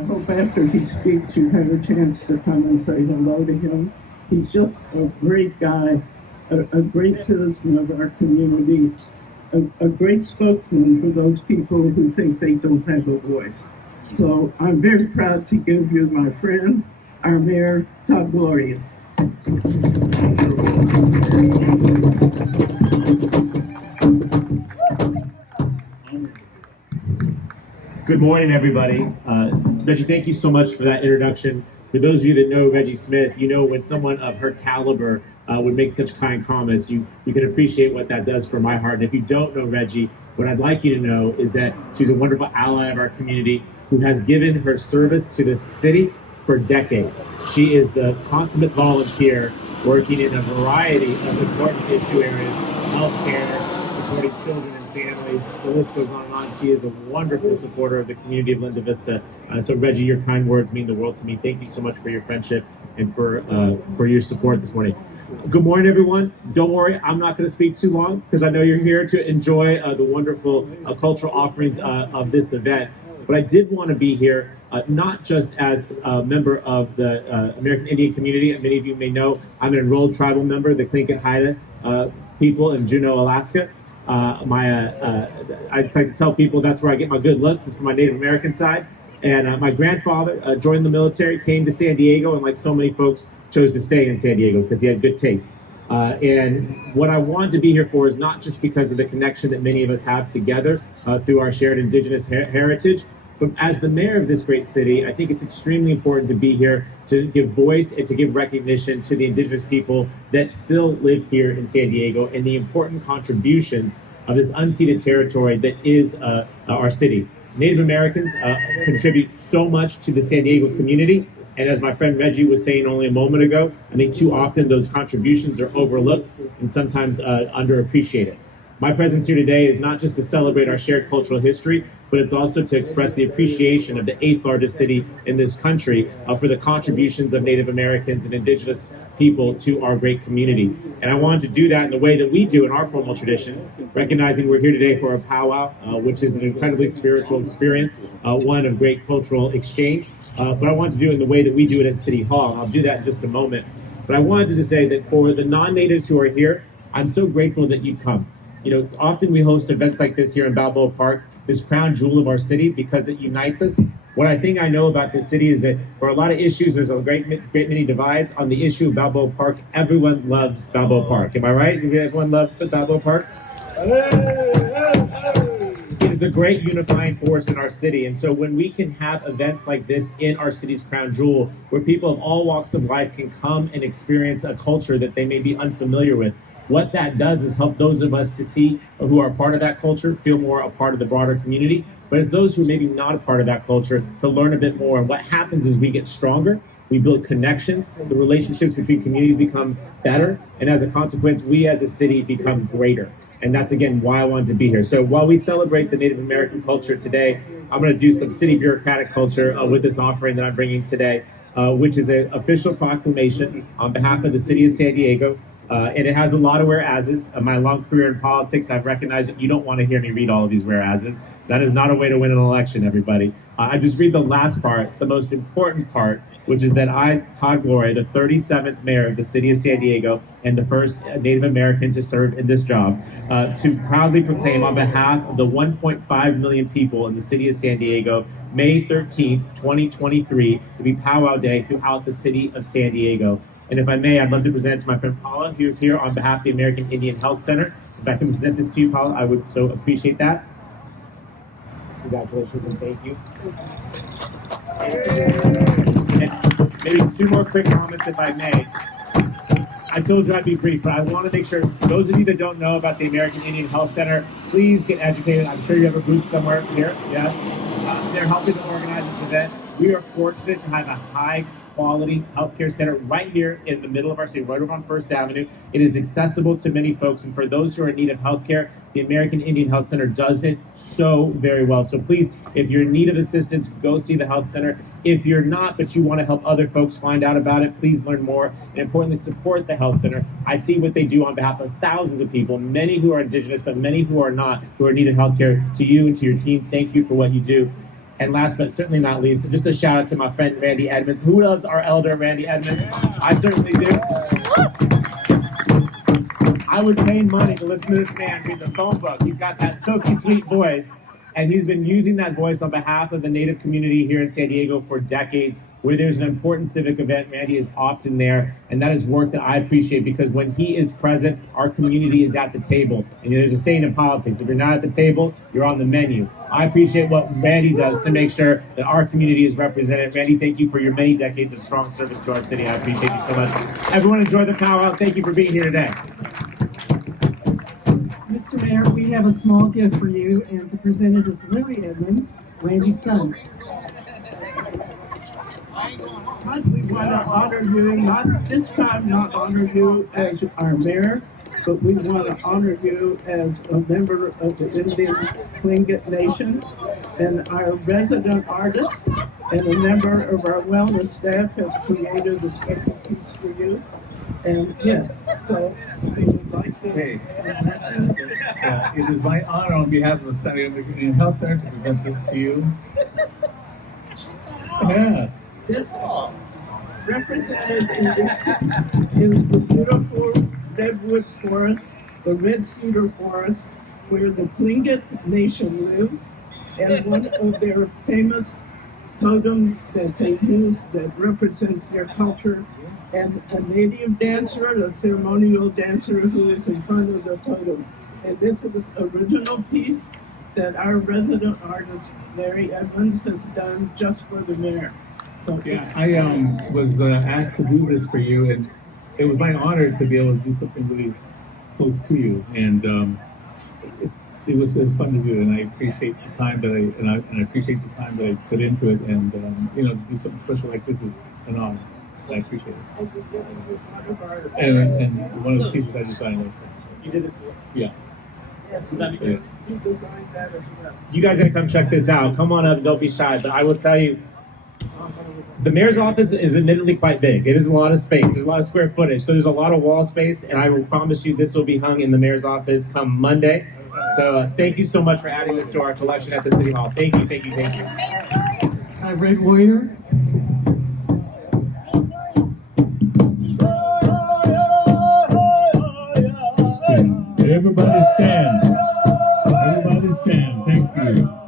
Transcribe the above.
I hope after he speaks you have a chance to come and say hello to him. He's just a great guy, a great citizen of our community, a great spokesman for those people who think they don't have a voice. So I'm very proud to give you my friend, our mayor, Todd Gloria. Good morning, everybody. Reggie, thank you so much for that introduction. For those of you that know Reggie Smith, you know when someone of her caliber would make such kind comments, you can appreciate what that does for my heart. And if you don't know Reggie, what I'd like you to know is that she's a wonderful ally of our community who has given her service to this city for decades. She is the consummate volunteer working in a variety of important issue areas, healthcare, supporting children and families. The list goes on and on. She is a wonderful supporter of the community of Linda Vista. So Reggie, your kind words mean the world to me. Thank you so much for your friendship and for your support this morning. Good morning, everyone. Don't worry, I'm not going to speak too long because I know you're here to enjoy the wonderful cultural offerings of this event. But I did want to be here not just as a member of the American Indian community. Many of you may know I'm an enrolled tribal member, the Tlingit Haida people in Juneau, Alaska. I like to tell people that's where I get my good looks. It's from my Native American side. And my grandfather joined the military, came to San Diego, and like so many folks, chose to stay in San Diego because he had good taste. And what I wanted to be here for is not just because of the connection that many of us have together through our shared Indigenous heritage, but as the mayor of this great city, I think it's extremely important to be here to give voice and to give recognition to the Indigenous people that still live here in San Diego and the important contributions of this unceded territory that is our city. Native Americans contribute so much to the San Diego community. And as my friend Reggie was saying only a moment ago, I think too often those contributions are overlooked and sometimes underappreciated. My presence here today is not just to celebrate our shared cultural history, but it's also to express the appreciation of the 8th largest city in this country for the contributions of Native Americans and Indigenous people to our great community. And I wanted to do that in the way that we do in our formal traditions, recognizing we're here today for a PowWow, which is an incredibly spiritual experience, one of great cultural exchange. But I wanted to do it in the way that we do it at City Hall. I'll do that in just a moment. But I wanted to say that for the non-natives who are here, I'm so grateful that you come. You know, often we host events like this here in Balboa Park, this crown jewel of our city, because it unites us. What I think I know about this city is that for a lot of issues, there's a great many divides. On the issue of Balboa Park, everyone loves Balboa Park. Am I right? Everyone loves Balboa Park? It is a great unifying force in our city. And so when we can have events like this in our city's crown jewel, where people of all walks of life can come and experience a culture that they may be unfamiliar with, what that does is help those of us to see who are part of that culture feel more a part of the broader community. But it's those who may be not a part of that culture to learn a bit more. And what happens is we get stronger, we build connections, the relationships between communities become better, and as a consequence, we as a city become greater. And that's, again, why I wanted to be here. So while we celebrate the Native American culture today, I'm going to do some city bureaucratic culture with this offering that I'm bringing today, which is an official proclamation on behalf of the city of San Diego. And it has a lot of whereases. My long career in politics, I've recognized that you don't want to hear me read all of these whereases. That is not a way to win an election, everybody. I just read the last part, the most important part, which is that I, Todd Gloria, the 37th mayor of the city of San Diego and the first Native American to serve in this job, to proudly proclaim on behalf of the 1.5 million people in the city of San Diego, May 13th, 2023, to be PowWow Day throughout the city of San Diego. And if I may, I'd love to present to my friend Paula, who's here on behalf of the American Indian Health Center. If I can present this to you, Paula, I would so appreciate that. Congratulations and thank you. And maybe two more quick comments, if I may. I told you I'd be brief, but I want to make sure those of you that don't know about the American Indian Health Center, please get educated. I'm sure you have a booth somewhere here. Yes, they're helping to organize this event. We are fortunate to have a high quality healthcare center right here in the middle of our city, right over on First Avenue. It is accessible to many folks, and for those who are in need of healthcare, the American Indian Health Center does it so very well. So please, if you're in need of assistance, go see the health center. If you're not, but you want to help other folks find out about it, please learn more, and importantly, support the health center. I see what they do on behalf of thousands of people, many who are Indigenous, but many who are not, who are in need of healthcare. To you and to your team, thank you for what you do. And last but certainly not least, just a shout out to my friend Randy Edmonds. Who loves our elder Randy Edmonds? I certainly do. I would pay money to listen to this man read the phone book. He's got that silky sweet voice, and he's been using that voice on behalf of the Native community here in San Diego for decades. Where there's an important civic event, Randy is often there, and that is work that I appreciate because when he is present, our community is at the table. And there's a saying in politics, if you're not at the table, you're on the menu. I appreciate what Randy does to make sure that our community is represented. Randy, thank you for your many decades of strong service to our city. I appreciate you so much. Everyone enjoy the powwow. Thank you for being here today. Mr. Mayor, we have a small gift for you, and to present it is Larry Edmonds, Randy's son. We want to honor you, not this time, not honor you as our mayor, but we want to honor you as a member of the Indian Tlingit Nation and our resident artist and a member of our wellness staff has created a special piece for you. And yes, so we would like to. Okay. It is my honor on behalf of the San Diego Community Health Center to present this to you. Yeah. This represented in this is the beautiful redwood forest, the red cedar forest, where the Tlingit Nation lives, and one of their famous totems that they use that represents their culture, and a native dancer, a ceremonial dancer who is in front of the totem. And this is the original piece that our resident artist, Larry Edmonds, has done just for the mayor. So Yeah, I was asked to do this for you, and it was my honor to be able to do something really close to you. And it was fun to do, and I appreciate the time that I appreciate the time that I put into it. And you know, to do something special like this is an honor. I appreciate it. And one of the teachers I designed was. You did this? Yeah. yes, Yeah. he designed that as well. You guys gotta come check this out. Come on up, don't be shy. But I will tell you, the mayor's office is admittedly quite big. It is a lot of space. There's a lot of square footage. So there's a lot of wall space, and I will promise you this will be hung in the mayor's office come Monday. So thank you so much for adding this to our collection at the City Hall. Thank you, thank you, thank you. Hi, Red Warrior. Stand. Everybody stand. Everybody stand. Thank you.